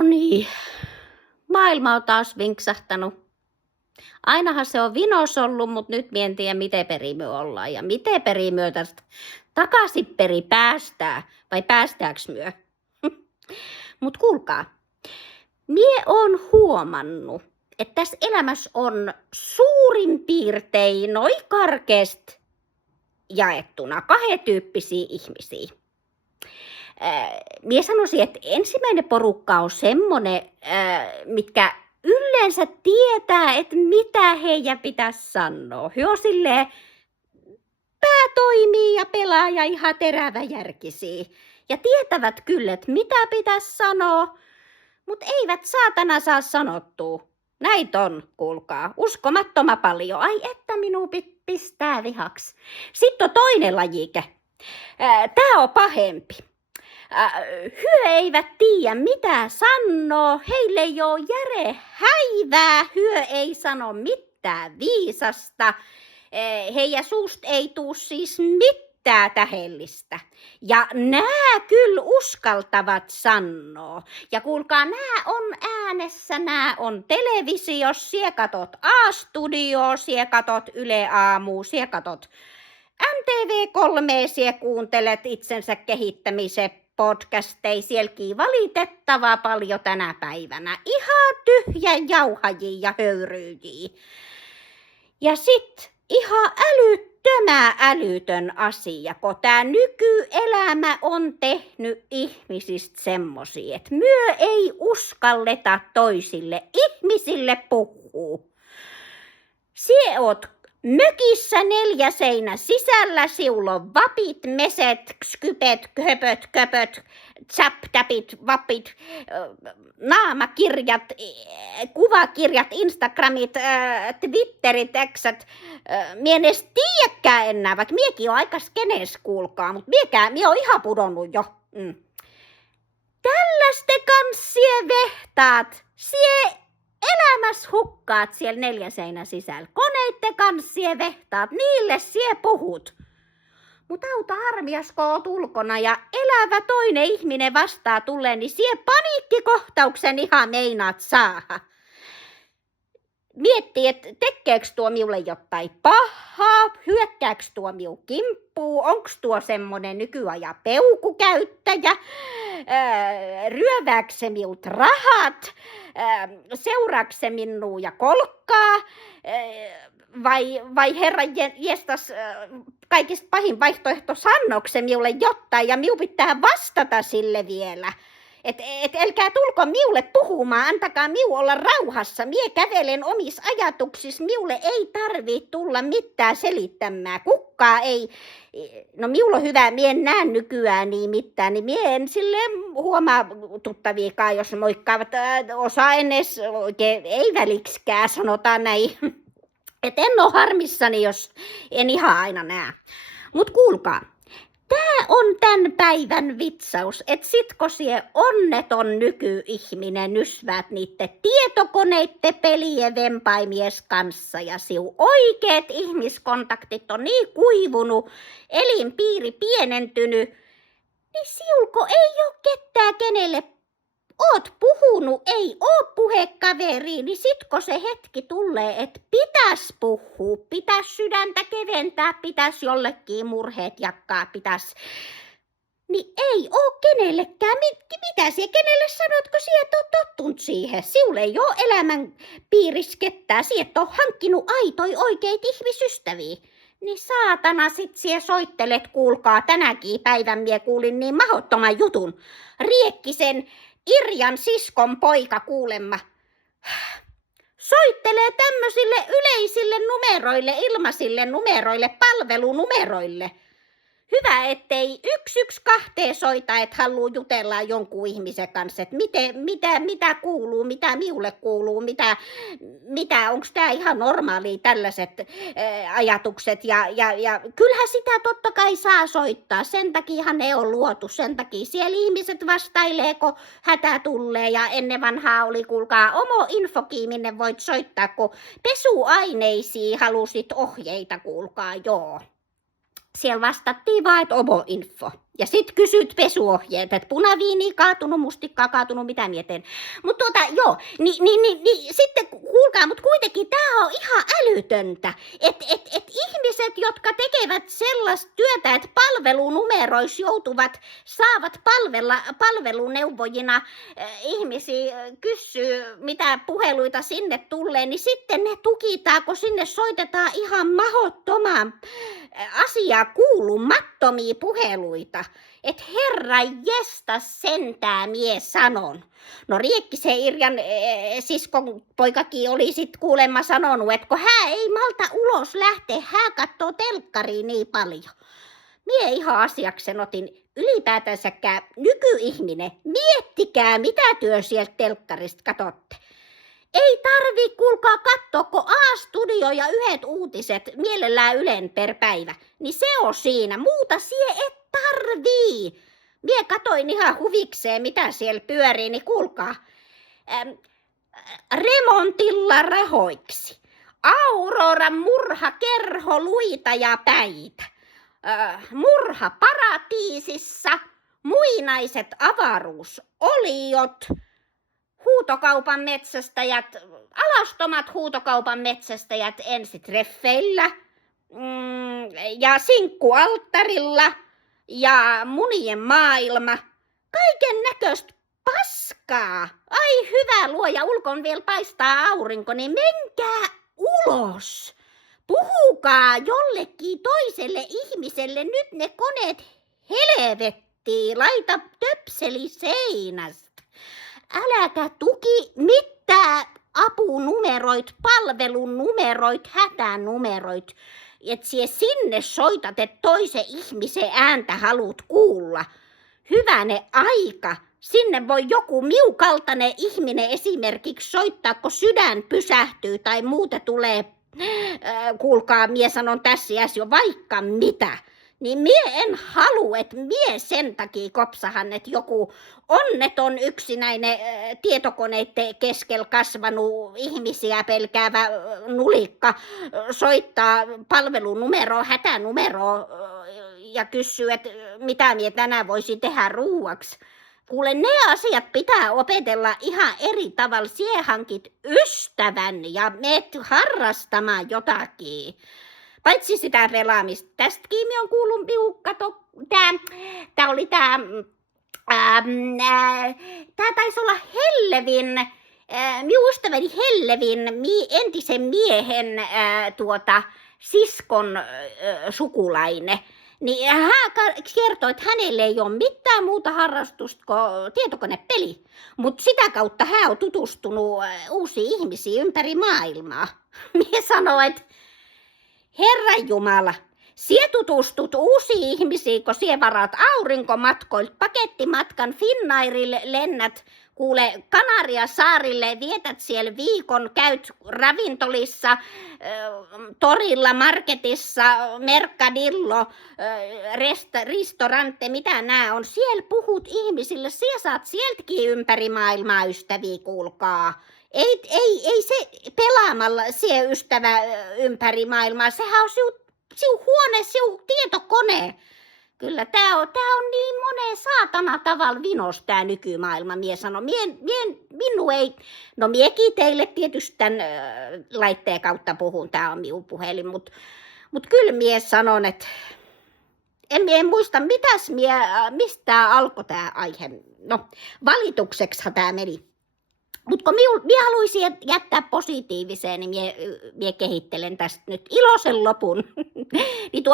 No niin, maailma on taas vinksahtanut. Ainahan se on vinos ollut, mutta nyt en tiedä, miten perimö ollaan ja miten perimö tästä takaisin päästää, vai päästääks myö? Mut kuulkaa, mie on huomannut, että tässä elämässä on suurin piirtein noin karkeasti jaettuna kahdentyyppisiä ihmisiä. Mie sanoisin, että ensimmäinen porukka on semmonen, mitkä yleensä tietää, että mitä heidän pitäisi sanoa. He on silleen pää toimii ja pelaa ja ihan teräväjärkisiä. Ja tietävät kyllä, että mitä pitäisi sanoa, mutta eivät saatana saa sanottua. Näitä on, kuulkaa, uskomattoman paljon. Ai että minua pistää vihaksi. Sitten on toinen lajike. Tää on pahempi. Hyö eivät tiedä mitä sanoo, heille ei ole järe häivää, hyö ei sano mitään viisasta, heidän suust ei tuu siis mitään tähellistä. Ja nää kyllä uskaltavat sanoo. Ja kuulkaa, nää on äänessä, nää on televisiossa, sie katot A-studioa, sie katot Yle Aamu, sie katot MTV3, sie kuuntelet itsensä kehittämisen podcasteja, sielläkin valitettavaa paljon tänä päivänä. Ihan tyhjä jauhajia ja höyryjiä. Ja sit ihan älytön asia, kun tää nykyelämä on tehnyt ihmisistä semmosia, että myö ei uskalleta toisille ihmisille puhuu. Sie oot mökissä 4 seinän sisällä, siulla on vapit, meset, skypet, höpöt, köpöt, zaptapit, vapit, naamakirjat, kuvakirjat, Instagramit, Twitterit, Xät. Mie en edes tiedäkään enää, vaikka miekin on aika skenes, kuulkaa, mutta mie on ihan pudonnut jo. Tällaisten kanssa sie vehtaat, sie elämässä hukkaat siellä 4 seinän sisällä. Koneitten kanssa sie vehtaat, niille sie puhut. Mut auta harmias, kun oot ulkona ja elävä toinen ihminen vastaa tulee, niin sie paniikkikohtauksen ihan meinaat saada. Miettii, että tekeekö tuo minulle jotain pahaa, hyökkääkö tuo miu kimppuun, onko tuo semmonen nykyajan peukukäyttäjä, ryövääkö se minut rahat, seuraako se minua ja kolkkaa, vai herran jestas kaikista pahin vaihtoehto sanoiko se minulle jotain ja minun pitää vastata sille vielä. Et älkää tulko miulle puhumaan, antakaa miu olla rauhassa. Mie kävelen omissa ajatuksissa, miulle ei tarvii tulla mitään selittämään. Kukkaa ei, no miulla on hyvä, mie en näe nykyään niin mitään, niin mie en silleen huomaa tuttaviikaan, jos moikkaavat. Osa edes oikein ei välikskään, sanotaan näin. Et en oo harmissani, jos en ihan aina näe. Mut kuulkaa. Tää on tän päivän vitsaus, että sitko sie onneton nykyihminen nysväät niitte tietokoneitten pelien vempaimies kanssa ja siu oikeet ihmiskontaktit on niin kuivunut, elinpiiri pienentynyt, niin siulko ei oo ketään kenelle oot puhunut, ei oo puhekaveri, niin sitko se hetki tulee, että pitäis puhua, pitäis sydäntä keventää, pitäis jollekin murheet jakaa, pitäis. Niin ei oo kenellekään, mitä sie kenelle sanotko, sie et oo tottunut siihen. Siulle ei oo elämän piirissä ketään, sie et oo hankkinut aitoi oikeit ihmisystäviä. Niin saatana sit sie soittelet, kuulkaa, tänäkin päivän mie kuulin niin mahdottoman jutun. Riekkisen Irjan siskon poika kuulemma soittelee tämmöisille yleisille numeroille, ilmaisille numeroille, palvelunumeroille. Hyvä, ettei 112 soita, et haluu jutella jonkun ihmisen kanssa, että mitä kuuluu, mitä miulle kuuluu, onko tämä ihan normaalia tällaiset ajatukset. Ja kyllähän sitä totta kai saa soittaa, sen takiahan ne on luotu, sen takia siellä ihmiset vastailee, kun hätä tulee ja ennen vanhaa oli, kuulkaa, omo infokin, minne voit soittaa, kun pesuaineisiin halusit ohjeita, kuulkaa, joo. Siellä vastattiin vaan, että omo info. Ja sit kysyt pesuohjeet, että punaviini kaatunut, mustikkaa kaatunut, mitä mietin. Mutta joo, sitten kuulkaa, mutta kuitenkin tämä on ihan älytöntä, että ihmiset, jotka tekevät sellaista työtä, että palvelunumeroissa saavat palveluneuvojina ihmisiä kysyä, mitä puheluita sinne tulee, niin sitten ne tukitaan, kun sinne soitetaan ihan mahdottoman asiaa kuulumattomia puheluita. Et herra jesta sentään mie sanon. No Riekkisen Irjan siskon poikakin oli sit kuulemma sanonut, että kun hän ei malta ulos lähteä, hän kattoo telkkariin niin paljon. Mie ihan asiaksen otin ylipäätänsäkään nykyihminen. Miettikää, mitä työ sieltä telkkarista katsotte. Ei tarvii kuulkaa katsoa, kun A-studio ja yhdet uutiset mielellään Ylen per päivä. Niin se on siinä. Muuta sie et tarvii. Mie katoin ihan huvikseen, mitä siellä pyörii, niin kuulkaa. Remontilla rahoiksi. Auroran murhakerho luita ja päitä. Murha paratiisissa. Muinaiset avaruusoliot. Huutokaupan metsästäjät, alastomat huutokaupan metsästäjät ensitreffeillä ja sinkkualttarilla ja munien maailma. Kaiken näköistä paskaa. Ai hyvä luoja, ulkon vielä paistaa aurinko, niin menkää ulos. Puhukaa jollekin toiselle ihmiselle nyt ne koneet helvettiin. Laita töpseli seinästä. Äläkä tuki mitään apunumeroit, palvelunumeroit, hätänumeroit, että sie sinne soitat, että toisen ihmisen ääntä haluat kuulla. Hyvänen aika. Sinne voi joku miukaltainen ihminen esimerkiksi soittaa, kun sydän pysähtyy tai muuta tulee, kuulkaa, mie sanon tässä jo vaikka mitä. Niin mie en halua, että mie sen takia kopsahan, että joku onneton yksinäinen tietokoneiden keskellä kasvanut ihmisiä pelkäävä nulikka soittaa palvelunumeroa, hätänumeroa ja kysyy, että mitä mie tänään voisi tehdä ruuaksi. Kuule, ne asiat pitää opetella ihan eri tavalla. Sie hankit ystävän ja meet harrastamaan jotakin. Paitsi sitä pelaamista. Tästäkin minä olen kuullut, tämä oli tämä taisi olla Hellevin, minun ystäväni Hellevin entisen miehen siskon sukulainen. Niin hän kertoi, että hänelle ei ole mitään muuta harrastusta kuin tietokonepeli. Mutta sitä kautta hän on tutustunut uusiin ihmisiin ympäri maailmaa. Minä sanoin, että Herran Jumala, sie tutustut uusiin ihmisiin, kun sie varaat aurinkomatkoilta, pakettimatkan Finnairille lennät, kuule Kanariasaarille, vietät siellä viikon, käyt ravintolissa, torilla, marketissa, Mercadillo, ristorante, mitä nämä on. Siellä puhut ihmisille, sie saat sieltäkin ympäri maailmaa ystäviä, kuulkaa. Ei se pelaamalla sie ystävä ympäri maailmaa, sehän on siu huone, siu tietokone. Kyllä tää on niin moneen saatana tavalla vinos tää nykymaailma, mie sano. Minun ei, no miekin teille tietysti tämän laitteen kautta puhun, tää on minun puhelin, mut kyllä mie sanon, että en muista mistä alkoi tää aihe. No valitukseksihan tää meni. Mutta kun minä haluaisin jättää positiiviseen, niin minä kehittelen tästä nyt iloisen lopun. Niin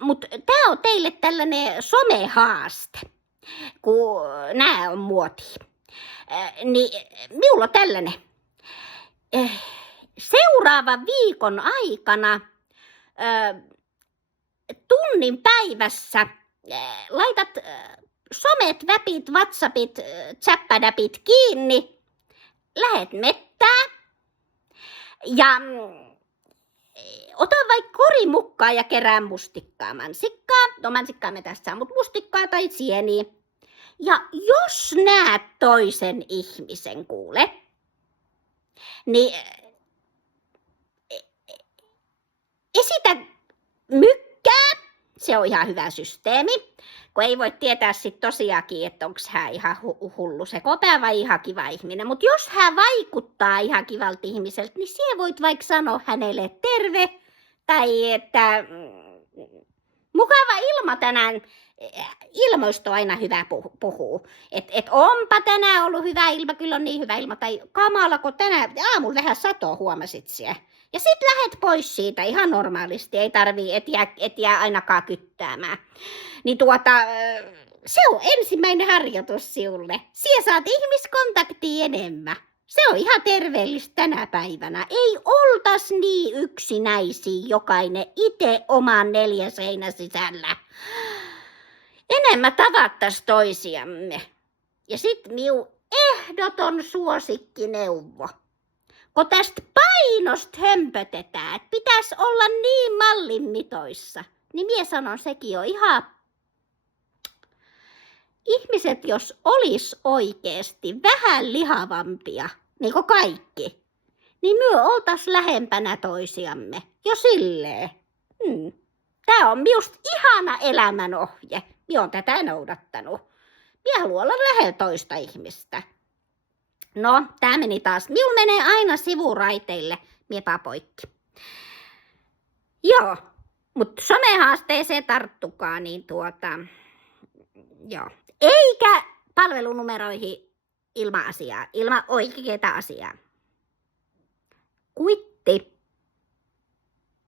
mutta tämä on teille tällainen somehaaste, kun nämä on muotia. Niin minulla on tällainen. Seuraavan viikon aikana tunnin päivässä laitat somet, väpit, whatsappit, chappadäpit kiinni, lähet mettää ja ota vaikka kori mukaan ja kerää mustikkaa, mansikkaa. No mansikkaa me tässä saa, mutta mustikkaa tai sieniä. Ja jos näet toisen ihmisen, kuule, niin esitä mykkää Se on ihan hyvä systeemi, kun ei voi tietää sit tosiaankin, että onko hän ihan hullu se kopea vai ihan kiva ihminen. Mutta jos hän vaikuttaa ihan kivalta ihmiseltä, niin siellä voit vaikka sanoa hänelle terve tai että mukava ilma tänään. Ilmoista on aina hyvä puhua. Et onpa tänään ollut hyvä ilma, kyllä on niin hyvä ilma. Tai kamala, kun tänään aamulla vähän satoo, huomasit siellä. Ja sit lähet pois siitä ihan normaalisti, ei tarvii et jää ainakaan kyttäämään. Niin se on ensimmäinen harjoitus sinulle. Siellä saat ihmiskontaktia enemmän. Se on ihan terveellistä tänä päivänä. Ei oltas niin yksinäisiä jokainen itse oman 4 seinän sisällä. Enemmän tavattais toisiamme. Ja sit minun ehdoton suosikkineuvo. Kun tästä painosta hömpötetään, että pitäisi olla niin mallin mitoissa, niin mie sanon, sekin on ihan... Ihmiset, jos olis oikeesti vähän lihavampia, niin kuin kaikki, niin myö oltais lähempänä toisiamme. Jo silleen. Tää on just ihana elämänohje. Mie on tätä noudattanut. Mie haluan olla lähellä toista ihmistä. No, tää meni taas. Minulla menee aina sivuraiteille. Miepä poikki. Joo, mutta somehaasteeseen tarttukaa, niin joo. Eikä palvelunumeroihin ilman oikeaa asiaa. Kuitti.